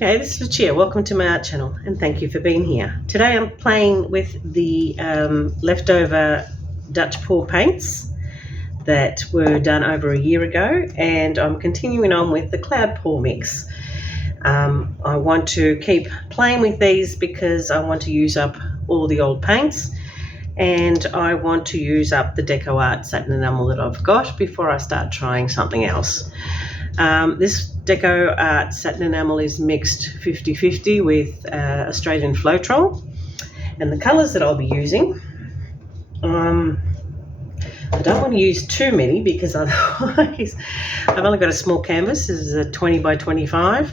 Hey, this is Chia. Welcome to my art channel and thank you for being here. Today I'm playing with the leftover Dutchpour paints that were done over a year ago, and I'm continuing on with the cloud pour mix. I want to keep playing with these because I want to use up all the old paints, and I want to use up the Decoart Satin Enamel that I've got before I start trying something else. This Decoart Satin Enamel is mixed 50-50 with Australian Floetrol, and the colours that I'll be using, I don't want to use too many because otherwise I've only got a small canvas. This is a 20 by 25,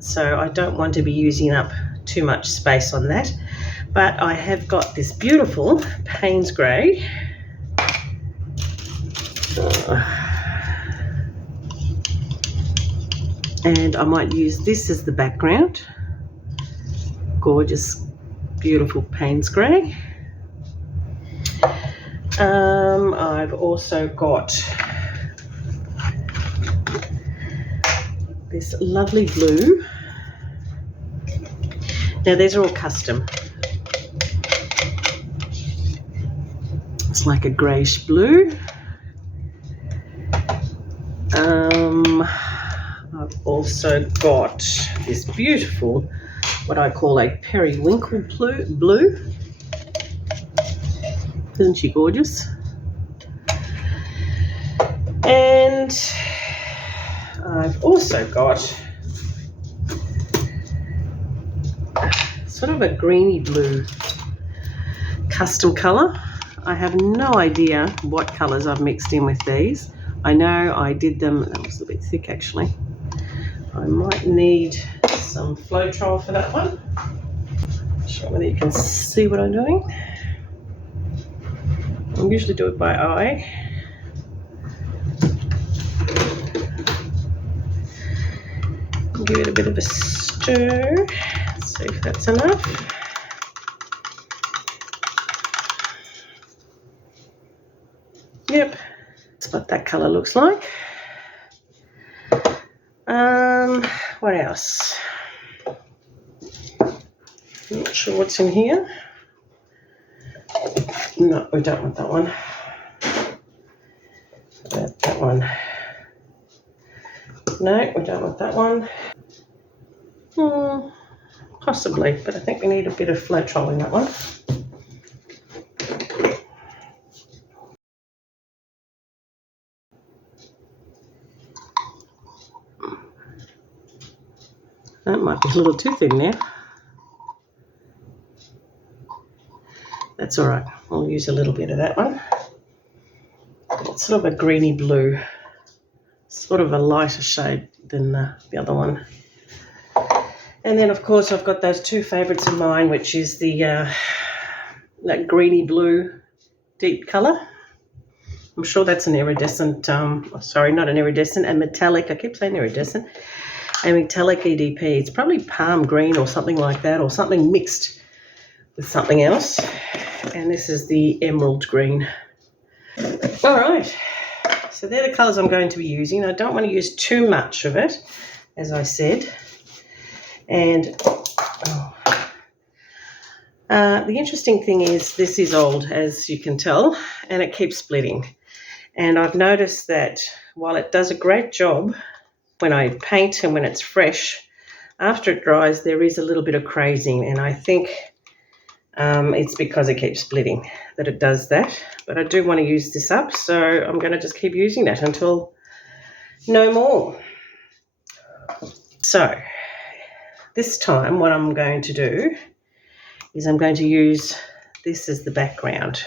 so I don't want to be using up too much space on that. But I have got this beautiful Payne's Grey. And I might use this as the background. Gorgeous, beautiful Payne's Grey. I've also got this lovely blue. Now these are all custom. It's like a greyish blue. I've also got this beautiful, what I call a periwinkle blue. Isn't she gorgeous? And I've also got sort of a greeny blue custom colour. I have no idea what colours I've mixed in with these. I know I did them, that was a bit thick actually. I might need some Floetrol for that one. Show whether you can see what I'm doing. I usually do it by eye. Give it a bit of a stir. Let's see if that's enough. Yep, that's what that colour looks like. What else? Not sure what's in here. No, we don't want that one. That one. No, we don't want that one. Possibly, but I think we need a bit of Floetrol in that one. That might be a little too thin now. That's all right. I'll use a little bit of that one. It's sort of a greeny blue, sort of a lighter shade than the other one. And then, of course, I've got those two favourites of mine, which is the that greeny blue deep colour. I'm sure that's an iridescent, sorry, not an iridescent, a metallic. I keep saying iridescent. A metallic EDP. It's probably palm green or something like that, or something mixed with something else. And this is the emerald green. All right, so they're the colours I'm going to be using. I don't want to use too much of it, as I said. And the interesting thing is this is old, as you can tell, and it keeps splitting. And I've noticed that while it does a great job when I paint and when it's fresh, after it dries there is a little bit of crazing, and I think it's because it keeps splitting that it does that. But I do want to use this up, so I'm going to just keep using that until no more. So this time what I'm going to do is I'm going to use this as the background.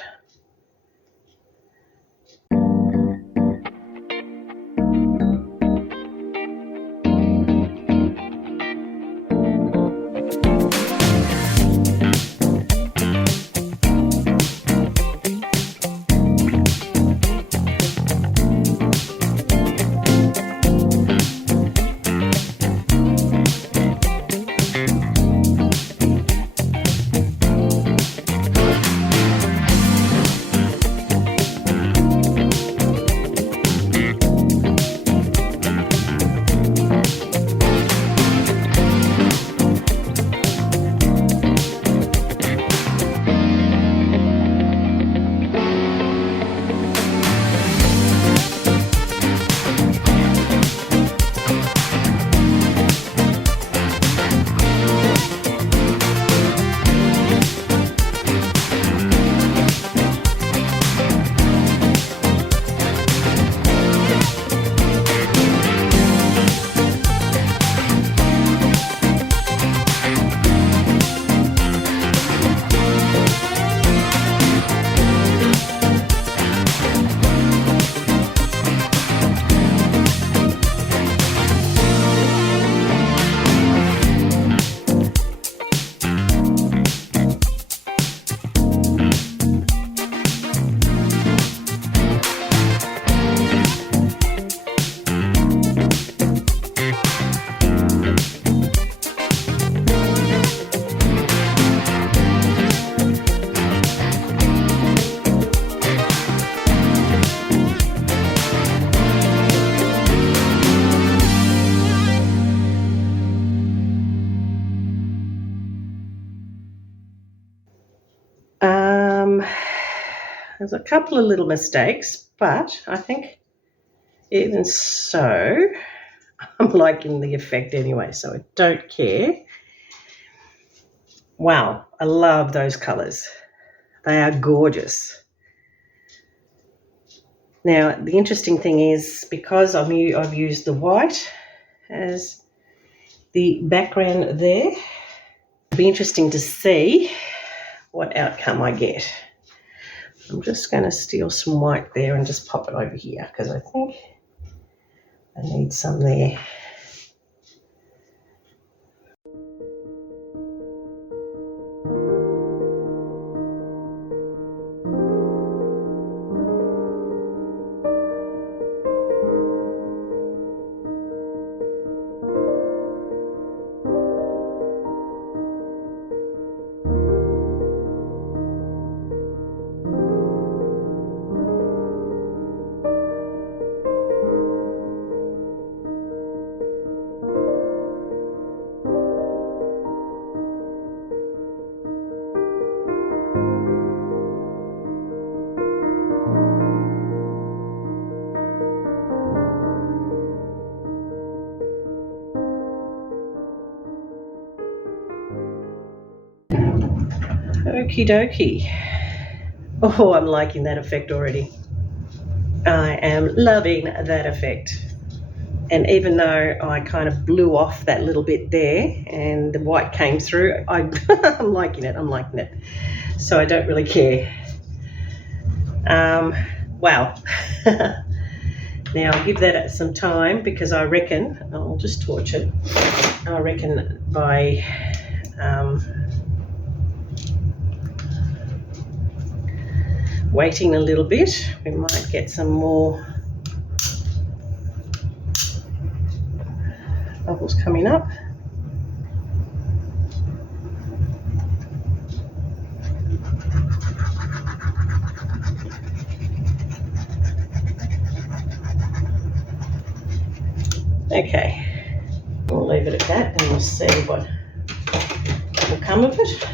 There's a couple of little mistakes, but I think even so, I'm liking the effect anyway, so I don't care. Wow, I love those colours. They are gorgeous. Now, the interesting thing is, because I've used the white as the background there, it'll be interesting to see what outcome I get. I'm just going to steal some white there and just pop it over here because I think I need some there. Okie dokie. Oh, I'm liking that effect already. I am loving that effect. And even though I kind of blew off that little bit there and the white came through, I'm liking it. I'm liking it. So I don't really care. Wow. Now I'll give that some time because I reckon, I'll just torch it. I reckon by waiting a little bit, we might get some more bubbles coming up. Okay, we'll leave it at that and we'll see what will come of it.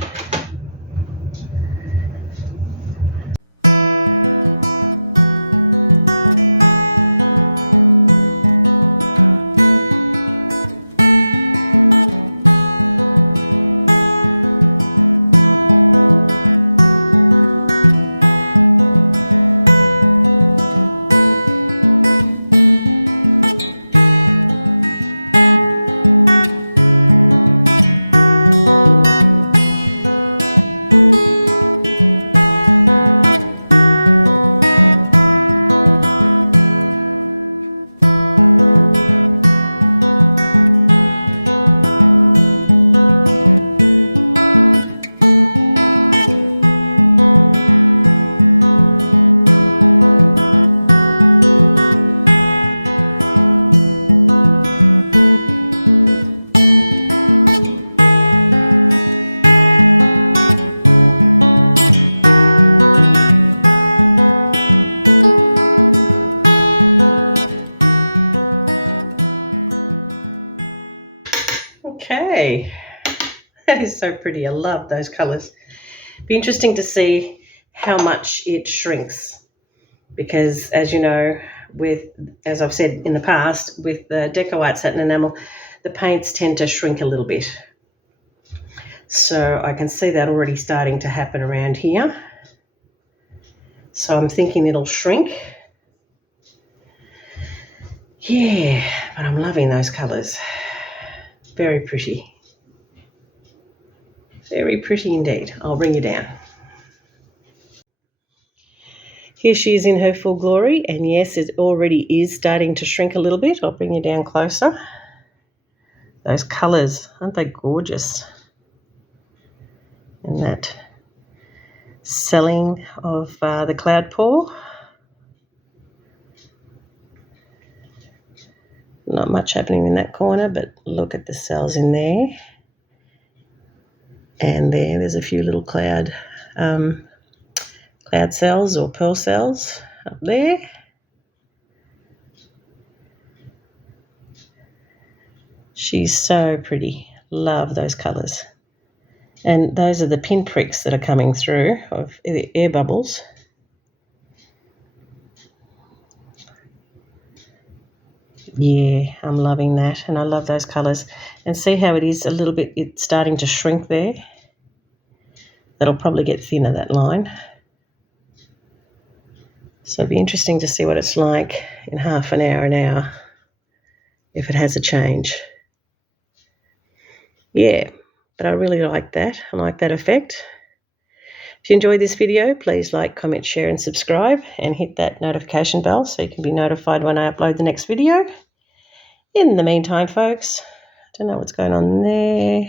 Okay, that is so pretty. I love those colours. Be interesting to see how much it shrinks because, as you know, as I've said in the past, with the Decoart Satin Enamel, the paints tend to shrink a little bit. So I can see that already starting to happen around here. So I'm thinking it'll shrink. Yeah, but I'm loving those colours. Very pretty. Very pretty indeed. I'll bring you down. Here she is in her full glory, and yes, it already is starting to shrink a little bit. I'll bring you down closer. Those colours, aren't they gorgeous? And that selling of the Dutchpour. Not much happening in that corner, but look at the cells in there. And there's a few little cloud cells or pearl cells up there. She's so pretty. Love those colours. And those are the pinpricks that are coming through of the air bubbles. Yeah, I'm loving that, and I love those colours. And see how it is a little bit, it's starting to shrink there. That'll probably get thinner, that line. So it'll be interesting to see what it's like in half an hour, if it has a change. Yeah, but I really like that. I like that effect. If you enjoyed this video, please like, comment, share and subscribe, and hit that notification bell so you can be notified when I upload the next video. In the meantime, folks, I don't know what's going on there.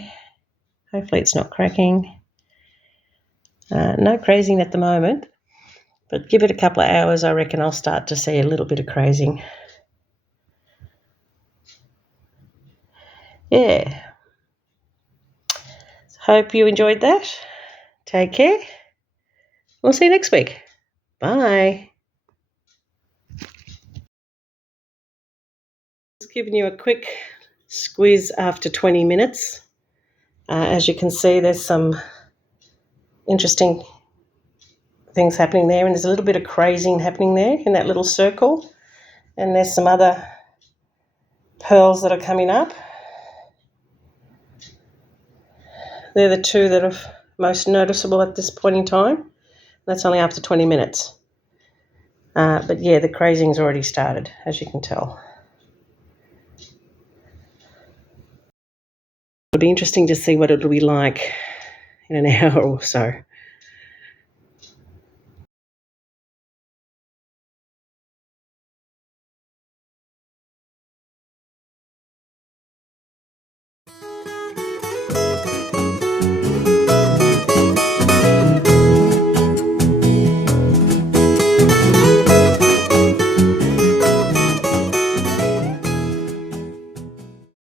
Hopefully it's not cracking. No crazing at the moment, but give it a couple of hours, I reckon I'll start to see a little bit of crazing. Yeah. Hope you enjoyed that. Take care. We'll see you next week. Bye. Just giving you a quick squeeze after 20 minutes. As you can see, there's some interesting things happening there, and there's a little bit of crazing happening there in that little circle, and there's some other pearls that are coming up. They're the two that are most noticeable at this point in time. That's only after 20 minutes. But yeah, the crazing's already started, as you can tell. It'll be interesting to see what it'll be like in an hour or so.